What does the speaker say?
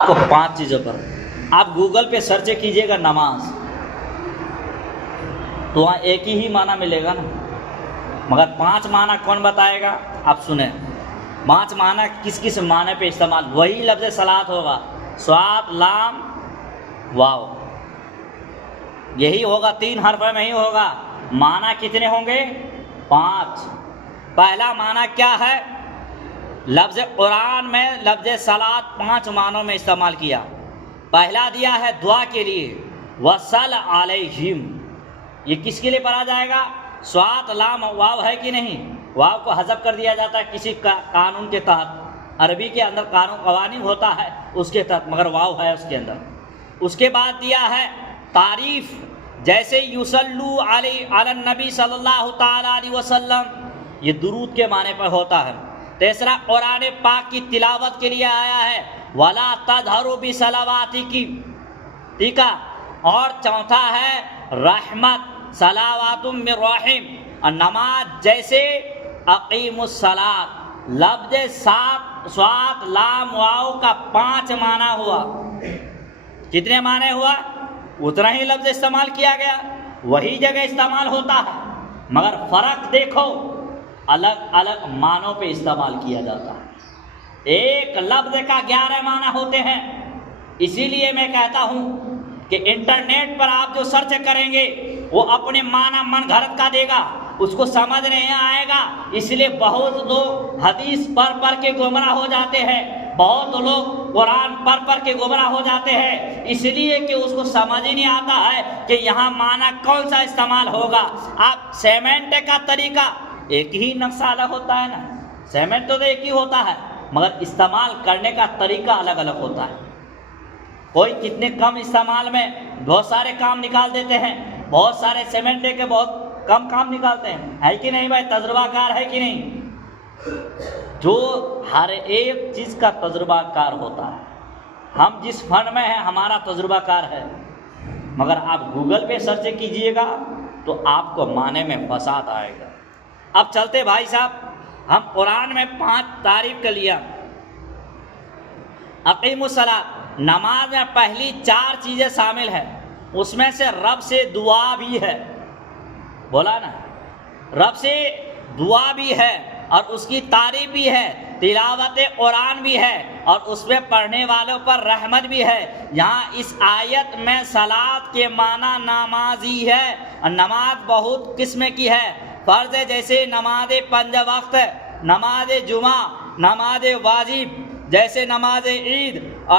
کو 5 چیزوں پر آپ گوگل پہ سرچ کیجئے گا نماز تو وہاں ایک ہی معنی ملے گا نا، مگر 5 معنی کون بتائے گا؟ آپ سنیں 5 معنی کس کس معنی پہ استعمال، وہی لفظ صلاۃ ہوگا، صاد لام واو، یہی ہوگا، 3 حرف میں ہی ہوگا۔ معنی کتنے ہوں گے؟ 5۔ پہلا معنی کیا ہے؟ لفظ قرآن میں لفظ صلاۃ 5 معنوں میں استعمال کیا۔ پہلا دیا ہے دعا کے لیے، وصل علیہم، یہ کس کے لیے پڑھا جائے گا؟ صاد لام واو ہے کہ نہیں؟ واو کو حذف کر دیا جاتا ہے کسی قانون کے تحت، عربی کے اندر قوانین ہوتا ہے اس کے تحت، مگر واو ہے اس کے اندر۔ اس کے بعد دیا ہے تعریف، جیسے یصلو علی النبی صلی اللہ تعالی علیہ وسلم، یہ درود کے معنی پر ہوتا ہے۔ تیسرا قرآن پاک کی تلاوت کے لیے آیا ہے، ولا تجہروا بصلواتکم، ٹھیک ہے۔ اور چوتھا ہے رحمت، صلوات من رحیم، اور نماز جیسے اقیم الصلاۃ، لفظ صاد لام واو کا 5 معنی ہوا۔ کتنے معنی ہوا؟ اتنا ہی لفظ استعمال کیا گیا، وہی جگہ استعمال ہوتا ہے، مگر فرق دیکھو، الگ الگ معنوں پہ استعمال کیا جاتا ہے۔ ایک لفظ کا 11 معنی ہوتے ہیں۔ اسی لیے میں کہتا ہوں کہ انٹرنیٹ پر آپ جو سرچ کریں گے وہ اپنے معنی من گھڑت کا دے گا، اس کو سمجھ نہیں آئے گا۔ اس لیے بہت لوگ حدیث پڑھ کے گمراہ ہو جاتے ہیں، بہت لوگ قرآن پڑھ کے گمراہ ہو جاتے ہیں، اس لیے کہ اس کو سمجھ ہی نہیں آتا ہے کہ یہاں معنی کون سا استعمال ہوگا۔ آپ سیمنٹ کا طریقہ ایک ہی نقشہ الگ ہوتا ہے نا، سیمنٹ تو ایک ہی ہوتا ہے، مگر استعمال کرنے کا طریقہ الگ الگ ہوتا ہے۔ کوئی کتنے کم استعمال میں بہت سارے کام نکال دیتے ہیں، بہت سارے سیمنٹ کے بہت کم کام نکالتے ہیں، ہے کہ نہیں بھائی؟ تجربہ کار ہے کہ نہیں؟ جو ہر ایک چیز کا تجربہ کار ہوتا ہے، ہم جس فن میں ہیں ہمارا تجربہ کار ہے، مگر آپ گوگل پہ سرچ کیجئے گا تو آپ کو معنی میں فساد آئے گا۔ اب چلتے بھائی صاحب، ہم قرآن میں 5 تعریف کر لیا۔ اقیم الصلاۃ، نماز میں پہلی 4 چیزیں شامل ہیں، اس میں سے رب سے دعا بھی ہے، بولا نا، رب سے دعا بھی ہے اور اس کی تعریف بھی ہے، تلاوت قرآن بھی ہے، اور اس میں پڑھنے والوں پر رحمت بھی ہے۔ یہاں اس آیت میں صلاۃ کے معنی نمازی ہے، اور نماز بہت قسم کی ہے۔ فرض جیسے نماز 5 وقت، نماز جمعہ، نماز واجب جیسے نماز عید،